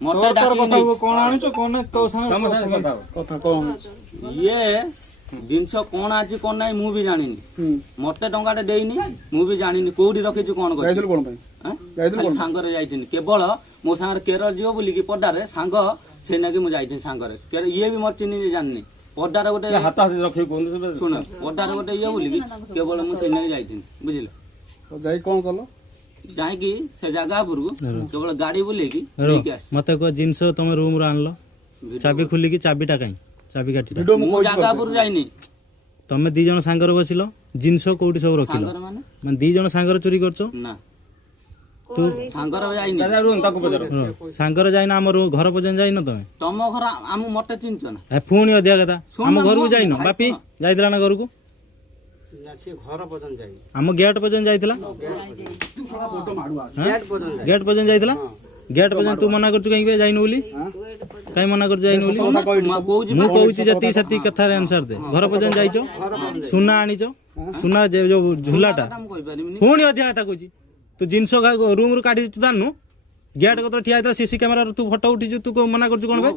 ମତେ ଡାକିନି କଣ ଆଣିଛ କଣ ନାହିଁ ତୋ ସାଙ୍ଗେ କଥା କଣ ଇଏ ଜିନିଷ କଣ ଅଛି କଣ ନାହିଁ ମୁଁ ବି ଜାଣିନି ମତେ ଟଙ୍କାଟେ ଦେଇନି ମୁଁ ବି ଜାଣିନି କୋଉଠି ରଖିଛୁ କଣ ଯାଇଥିଲୁ କଣ ପାଇଁ ଖାଲି ସାଙ୍ଗରେ ଯାଇଥିଲି କେବଳ ମୋ ସାଙ୍ଗରେ କେରଳ ଯିବ ବୋଲିକି ପଦାରେ ସାଙ୍ଗ ସେଇ ନାକି ମୁଁ ଯାଇଥିଲି ସାଙ୍ଗରେ ଇଏ ବି ମୋର ଚିହ୍ନି ଜାଣିନି ପଦାରେ ଗୋଟେ ହାତ ହାତ ରଖି କୁହନ୍ତୁ ଶୁଣ ପଦାରେ ଗୋଟେ ଇଏ ବୋଲିକି କେବଳ ମୁଁ ସେଇ ନାକି ଯାଇଥିଲି ବୁଝିଲ ଯାଇ କଣ କଲ ଯାଇକି ସେ ଜାଗା ଉପରକୁ କେବଳ ଗାଡି ବୁଲେଇକି ନେଇକି ଆସିଛି ମତେ କୁହ ଜିନିଷ ତମେ ରୁମ ରୁ ଆଣିଲ ଚାବି ଖୋଲିକି ଚାବିଟା କାଇଁ ଚାବି କାଠିଟା ମୁଁ ଜାଗା ଉପରକୁ ଯାଇନି ତମେ ଦି ଜଣ ସାଙ୍ଗରେ ବସିଲ ଜିନିଷ କୋଉଠି ସବୁ ରଖିଲ ସାଙ୍ଗରେ ମାନେ ଦି ଜଣ ସାଙ୍ଗରେ ଚୋରି କରୁଛ ନା ତୁ ସାଙ୍ଗରେ ଯାଇନି ତାକୁ ପଚାର ସାଙ୍ଗରେ ଯାଇନ ଆମ ଘର ପର୍ଯ୍ୟନ୍ତ ଯାଇନ ତମେ ତମ ଘର ଆମ ମତେ ଚିହ୍ନିଛ ନା ପୁଣି ଅଧିକା କଥା ଆମ ଘରକୁ ଯାଇନ ବାପି ଯାଇଥିଲା ନା ଘରକୁ ଘର ପର୍ଯ୍ୟନ୍ତ ଯାଇନି ଆମ ଗେଟ୍ ପର୍ଯ୍ୟନ୍ତ ଯାଇଥିଲା ଗେଟ୍ ପର୍ଯ୍ୟନ୍ତ ଯାଇଥିଲା ଗେଟ୍ ପର୍ଯ୍ୟନ୍ତ ତୁ ମନା କରୁଛୁ କାହିଁକି ଯାଇନୁ ବୋଲି କାଇଁ ମନା କରୁଛୁ ଯାଇନୁ ବୋଲି ମୁଁ କହୁଛି ଯେତିକି ସେତିକି କଥାରେ ଆନ୍ସର ଦେ ଘର ପର୍ଯ୍ୟନ୍ତ ଯାଇଛ ସୁନା ଆଣିଛ ସୁନା ଯୋଉ ଝୁଲାଟା ପୁଣି ଅଧିକା କଥା କହୁଛି ତୁ ଜିନିଷ ରୁମ ରୁ କାଢି ଜାଣିନୁ ଗେଟ୍ କତର ଠିଆ ହେଇଥିଲା ସିସି କ୍ୟାମେରା ତୁ ଫଟୋ ଉଠିଛୁ ତୁ ମନା କରୁଛୁ କଣ ଭାଇ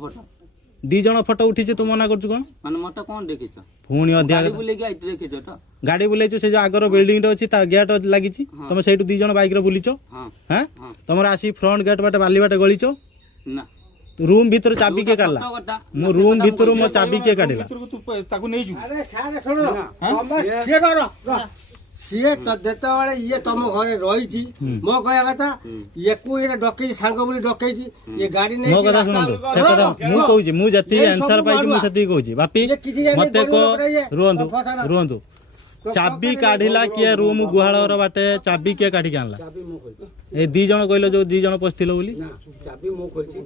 ଦି ଜଣ ଫଟୋ ଉଠିଛୁ ତୁ ମନା କରୁଛୁ କଣ ମାନେ ମତେ କଣ ଦେଖିଛ ପୁଣି ଅଧିକା ବୁଲେଇକି ଆଇଟି ଦେଖିଛ ତ ଗାଡି ବୁଲେଇଛୁ ସେ ଯୋଉ ଆଗର ବିଲ୍ଡିଂ ଟା ଅଛି ତା ଗେଟ୍ ଲାଗିଛି ତମେ ସେଇଠୁ ଦି ଜଣ ବାଇକ ରେ ବୁଲିଛ ହଁ ତମର ଆସି ଫ୍ରଣ୍ଟ ଗେଟ୍ ବାଟେ ବାଲି ବାଟେ ଗଳିଛ ନା ରୁମ୍ ଭିତରୁ ଚାବି କିଏ କାଢିଲା ମୁଁ ରୁମ୍ ଭିତରୁ ମୋ ଚାବି କିଏ କାଢିଲା ତାକୁ ନେଇଛୁ ସିଏ ଯେତେବେଳେ ଇଏ ତମ ଘରେ ରହିଛି ମୋ କହିବା କଥା ଇଏକୁ ଇଏ ଡକେଇଛି ସାଙ୍ଗ ବୋଲି ଡକେଇଛି ଇଏ ଗାଡି ମୋ କଥା ଶୁଣନ୍ତୁ ସେ କଥା ମୁଁ କହୁଛି ମୁଁ ଯେତିକି ଆନ୍ସର ପାଇଛି ମୁଁ ସେତିକି କହୁଛି ବାପି ମତେ ରୁହନ୍ତୁ ରୁହନ୍ତୁ ଚାବି କାଢିଲା କିଏ ରୁମ୍ ଗୁହାଳର ବାଟେ ଚାବି କିଏ କାଢିକି ଆଣିଲା ଏ ଦି ଜଣ କହିଲ ଯୋଉ ଦି ଜଣ ପଶିଥିଲ ବୋଲି ଚାବି ମୁଁ ଖୋଲିଛି